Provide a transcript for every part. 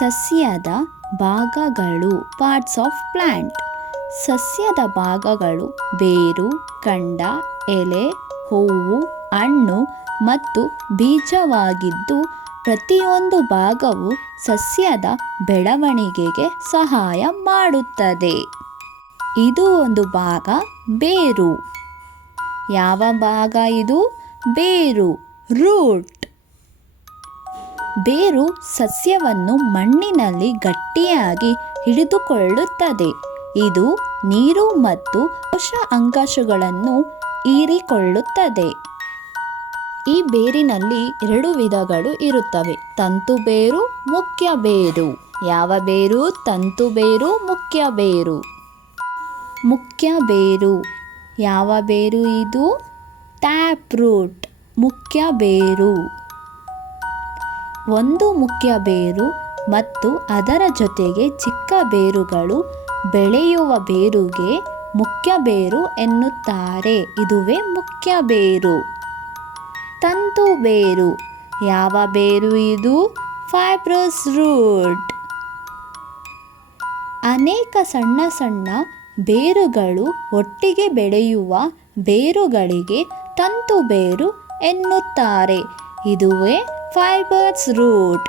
ಸಸ್ಯದ ಭಾಗಗಳು parts of plant. ಸಸ್ಯದ ಭಾಗಗಳು ಬೇರು, ಕಾಂಡ, ಎಲೆ, ಹೂವು, ಹಣ್ಣು ಮತ್ತು ಬೀಜವಾಗಿದ್ದು ಪ್ರತಿಯೊಂದು ಭಾಗವು ಸಸ್ಯದ ಬೆಳವಣಿಗೆಗೆ ಸಹಾಯ ಮಾಡುತ್ತದೆ. ಇದು ಒಂದು ಭಾಗ ಬೇರು. ಯಾವ ಭಾಗ ಇದು? ಬೇರು, ರೂಟ್. ಬೇರು ಸಸ್ಯವನ್ನು ಮಣ್ಣಿನಲ್ಲಿ ಗಟ್ಟಿಯಾಗಿ ಹಿಡಿದುಕೊಳ್ಳುತ್ತದೆ. ಇದು ನೀರು ಮತ್ತು ಪೋಷಕಾಂಶಗಳನ್ನು ಹೀರಿಕೊಳ್ಳುತ್ತದೆ. ಈ ಬೇರಿನಲ್ಲಿ 2 ವಿಧಗಳು ಇರುತ್ತವೆ: ತಂತು ಬೇರು, ಮುಖ್ಯ ಬೇರು. ಯಾವ ಬೇರು? ತಂತು ಬೇರು, ಮುಖ್ಯ ಬೇರು. ಮುಖ್ಯ ಬೇರು. ಯಾವ ಬೇರು ಇದು? ಟ್ಯಾಪ್ ರೂಟ್, ಮುಖ್ಯ ಬೇರು. ಒಂದು ಮುಖ್ಯ ಬೇರು ಮತ್ತು ಅದರ ಜೊತೆಗೆ ಚಿಕ್ಕ ಬೇರುಗಳು ಬೆಳೆಯುವ ಬೇರುಗೆ ಮುಖ್ಯ ಬೇರು ಎನ್ನುತ್ತಾರೆ. ಇದುವೇ ಮುಖ್ಯ ಬೇರು. ತಂತು ಬೇರು. ಯಾವ ಬೇರು ಇದು? Fibrous root. ಅನೇಕ ಸಣ್ಣ ಸಣ್ಣ ಬೇರುಗಳು ಒಟ್ಟಿಗೆ ಬೆಳೆಯುವ ಬೇರುಗಳಿಗೆ ತಂತು ಬೇರು ಎನ್ನುತ್ತಾರೆ. ಇದುವೇ ಫೈಬರ್ಸ್ ರೂಟ್,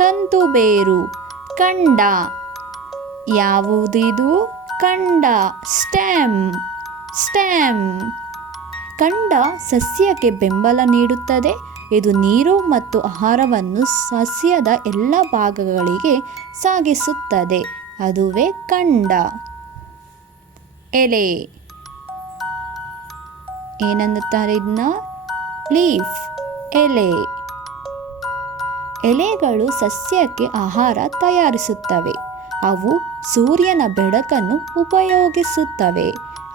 ತಂತು ಬೇರು. ಕಾಂಡ. ಯಾವುದಿದು? ಕಾಂಡ, ಸ್ಟೆಮ್. ಕಾಂಡ ಸಸ್ಯಕ್ಕೆ ಬೆಂಬಲ ನೀಡುತ್ತದೆ. ಇದು ನೀರು ಮತ್ತು ಆಹಾರವನ್ನು ಸಸ್ಯದ ಎಲ್ಲ ಭಾಗಗಳಿಗೆ ಸಾಗಿಸುತ್ತದೆ. ಅದುವೇ ಕಾಂಡ. ಎಲೆ. ಏನನ್ನುತ್ತಾರೆ ಇದನ್ನ? ಲೀಫ್, ಎಲೆ. ಎಲೆಗಳು ಸಸ್ಯಕ್ಕೆ ಆಹಾರ ತಯಾರಿಸುತ್ತವೆ. ಅವು ಸೂರ್ಯನ ಬೆಳಕನ್ನು ಉಪಯೋಗಿಸುತ್ತವೆ.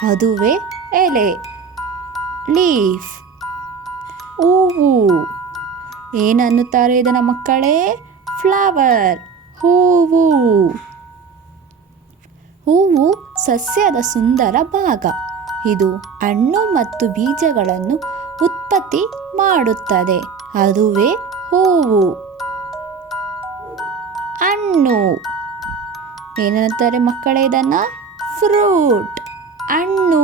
ಅದುವೇ ಎಲೆ, ಲೀಫ್. ಹೂವು. ಏನನ್ನುತ್ತಾರೆ ಇದನ್ನ ಮಕ್ಕಳೇ? ಫ್ಲವರ್, ಹೂವು. ಹೂವು ಸಸ್ಯದ ಸುಂದರ ಭಾಗ. ಇದು ಹಣ್ಣು ಮತ್ತು ಬೀಜಗಳನ್ನು ಉತ್ಪತ್ತಿ ಮಾಡುತ್ತದೆ. ಅದುವೇ ಹೂವು. ಹಣ್ಣು. ಏನಂತಾರೆ ಮಕ್ಕಳೇ ಇದನ್ನ? ಫ್ರೂಟ್, ಹಣ್ಣು.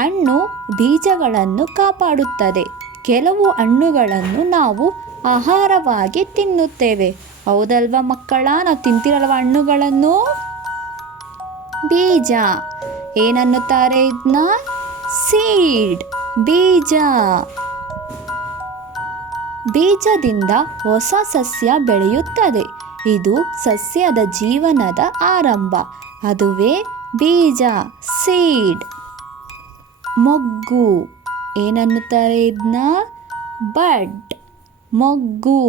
ಹಣ್ಣು ಬೀಜಗಳನ್ನು ಕಾಪಾಡುತ್ತದೆ. ಕೆಲವು ಹಣ್ಣುಗಳನ್ನು ನಾವು ಆಹಾರವಾಗಿ ತಿನ್ನುತ್ತೇವೆ. ಹೌದಲ್ವಾ ಮಕ್ಕಳ? ನಾವು ತಿಂತಿರಲ್ವ ಹಣ್ಣುಗಳನ್ನು? ಬೀಜ. ಏನನ್ನುತ್ತಾರೆ ಇದನ್ನ? ಸೀಡ್, ಬೀಜ. ಬೀಜದಿಂದ ಹೊಸ ಸಸ್ಯ ಬೆಳೆಯುತ್ತದೆ. ಇದು ಸಸ್ಯದ ಜೀವನದ ಆರಂಭ. ಅದುವೇ ಬೀಜ, ಸೀಡ್. ಮೊಗ್ಗು. ಏನನ್ನುತ್ತಾರೆ ಇದನ್ನ? ಬಡ್, ಮೊಗ್ಗು.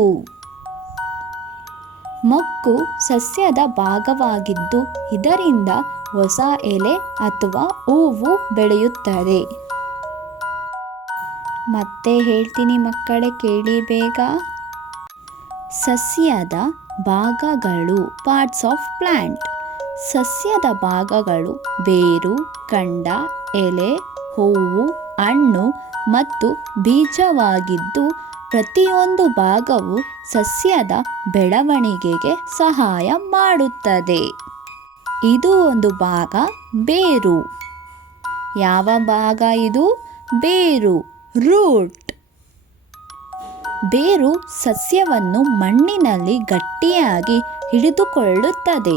ಮೊಗ್ಗು ಸಸ್ಯದ ಭಾಗವಾಗಿದ್ದು ಇದರಿಂದ ಹೊಸ ಎಲೆ ಅಥವಾ ಹೂವು ಬೆಳೆಯುತ್ತದೆ. ಮತ್ತೆ ಹೇಳ್ತೀನಿ ಮಕ್ಕಳೇ, ಕೇಳಿ ಬೇಗ. ಸಸ್ಯದ ಭಾಗಗಳು ಪಾರ್ಟ್ಸ್ ಆಫ್ ಪ್ಲಾಂಟ್. ಸಸ್ಯದ ಭಾಗಗಳು ಬೇರು, ಕಾಂಡ, ಎಲೆ, ಹೂವು, ಹಣ್ಣು ಮತ್ತು ಬೀಜವಾಗಿದ್ದು ಪ್ರತಿಯೊಂದು ಭಾಗವು ಸಸ್ಯದ ಬೆಳವಣಿಗೆಗೆ ಸಹಾಯ ಮಾಡುತ್ತದೆ. ಇದು ಒಂದು ಭಾಗ ಬೇರು. ಯಾವ ಭಾಗ ಇದು? ಬೇರು, ರೂಟ್. ಬೇರು ಸಸ್ಯವನ್ನು ಮಣ್ಣಿನಲ್ಲಿ ಗಟ್ಟಿಯಾಗಿ ಹಿಡಿದುಕೊಳ್ಳುತ್ತದೆ.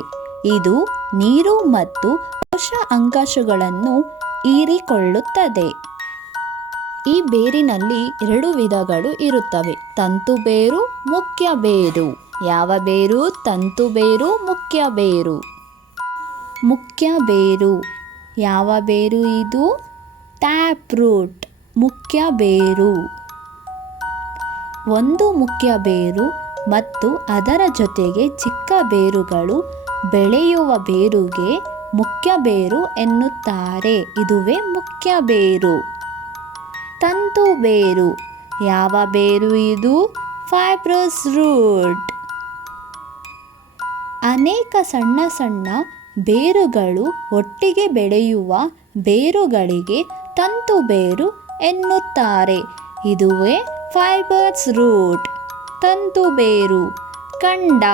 ಇದು ನೀರು ಮತ್ತು ಪೋಷಕಾಂಶಗಳನ್ನು ಹೀರಿಕೊಳ್ಳುತ್ತದೆ. ಈ ಬೇರಿನಲ್ಲಿ 2 ವಿಧಗಳು ಇರುತ್ತವೆ: ತಂತು ಬೇರು, ಮುಖ್ಯ ಬೇರು. ಯಾವ ಬೇರು? ತಂತು ಬೇರು, ಮುಖ್ಯ ಬೇರು. ಮುಖ್ಯ ಬೇರು. ಯಾವ ಬೇರು ಇದು? ಟ್ಯಾಪ್ ರೂಟ್, ಮುಖ್ಯ ಬೇರು. ಒಂದು ಮುಖ್ಯ ಬೇರು ಮತ್ತು ಅದರ ಜೊತೆಗೆ ಚಿಕ್ಕ ಬೇರುಗಳು ಬೆಳೆಯುವ ಬೇರುಗೆ ಮುಖ್ಯ ಬೇರು ಎನ್ನುತ್ತಾರೆ. ಇದುವೇ ಮುಖ್ಯ ಬೇರು. ತಂತು ಬೇರು. ಯಾವ ಬೇರು ಇದು? Fibrous root. ಅನೇಕ ಸಣ್ಣ ಸಣ್ಣ ಬೇರುಗಳು ಒಟ್ಟಿಗೆ ಬೆಳೆಯುವ ಬೇರುಗಳಿಗೆ ತಂತು ಬೇರು ಎನ್ನುತ್ತಾರೆ. ಇದುವೇ ಫೈಬರ್ಸ್ ರೂಟ್, ತಂತು ಬೇರು. ಕಂಡ.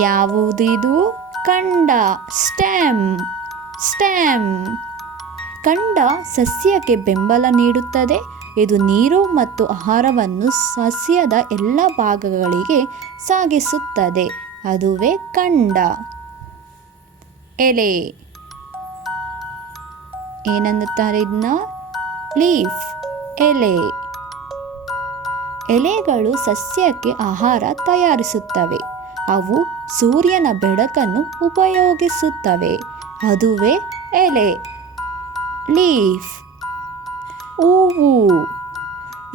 ಯಾವುದಿದು? ಕಂಡ. ಸ್ಟೆಮ್. ಸ್ಟೆಮ್. ಕಂಡ ಸಸ್ಯಕ್ಕೆ ಬೆಂಬಲ ನೀಡುತ್ತದೆ. ಇದು ನೀರು ಮತ್ತು ಆಹಾರವನ್ನು ಸಸ್ಯದ ಎಲ್ಲ ಭಾಗಗಳಿಗೆ ಸಾಗಿಸುತ್ತದೆ. ಅದುವೇ ಕಂಡ. ಎಲೆ. ಏನನ್ನುತ್ತಾರೆ ಇದನ್ನ? ಲೀಫ್. ಎಲೆ. ಎಲೆಗಳು ಸಸ್ಯಕ್ಕೆ ಆಹಾರ ತಯಾರಿಸುತ್ತವೆ. ಅವು ಸೂರ್ಯನ ಬೆಳಕನ್ನು ಉಪಯೋಗಿಸುತ್ತವೆ. ಅದುವೇ ಎಲೆ. ಲೀಫ್. ಹೂವು.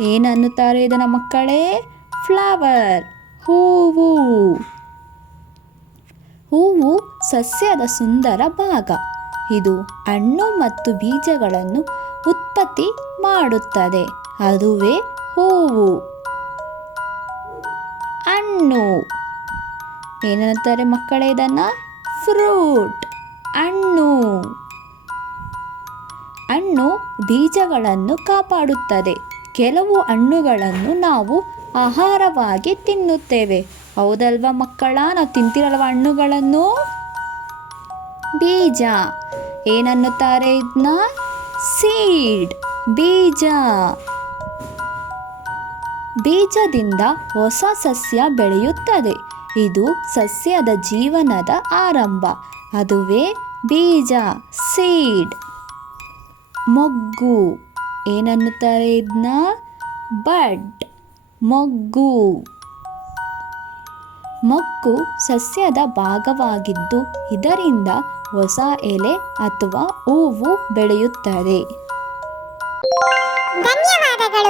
ಏನನ್ನುತ್ತಾರೆ ಇದನ್ನ ಮಕ್ಕಳೇ? ಫ್ಲವರ್. ಹೂವು. ಹೂವು ಸಸ್ಯದ ಸುಂದರ ಭಾಗ. ಇದು ಹಣ್ಣು ಮತ್ತು ಬೀಜಗಳನ್ನು ಉತ್ಪತ್ತಿ ಮಾಡುತ್ತದೆ. ಅದುವೇ ಹೂವು. ಹಣ್ಣು. ಏನಂತಾರೆ ಮಕ್ಕಳೇ ಇದನ್ನ? ಫ್ರೂಟ್. ಹಣ್ಣು. ಹಣ್ಣು ಬೀಜಗಳನ್ನು ಕಾಪಾಡುತ್ತದೆ. ಕೆಲವು ಹಣ್ಣುಗಳನ್ನು ನಾವು ಆಹಾರವಾಗಿ ತಿನ್ನುತ್ತೇವೆ. ಹೌದಲ್ವಾ ಮಕ್ಕಳ? ನಾವು ತಿಂತಿರಲ್ವ ಹಣ್ಣುಗಳನ್ನು? ಬೀಜ. ಏನನ್ನುತ್ತಾರೆ ಇದನ್ನ? ಸೀಡ್. ಬೀಜ. ಬೀಜದಿಂದ ಹೊಸ ಸಸ್ಯ ಬೆಳೆಯುತ್ತದೆ. ಇದು ಸಸ್ಯದ ಜೀವನದ ಆರಂಭ. ಅದುವೇ ಬೀಜ. ಸೀಡ್. ಮೊಗ್ಗು. ಏನನ್ನುತ್ತಾರೆ ಇದನ್ನ? ಬಡ್. ಮೊಗ್ಗು. ಮೊಗ್ಗು ಸಸ್ಯದ ಭಾಗವಾಗಿದ್ದು ಇದರಿಂದ ಹೊಸ ಎಲೆ ಅಥವಾ ಹೂವು ಬೆಳೆಯುತ್ತದೆ. ಧನ್ಯವಾದಗಳು.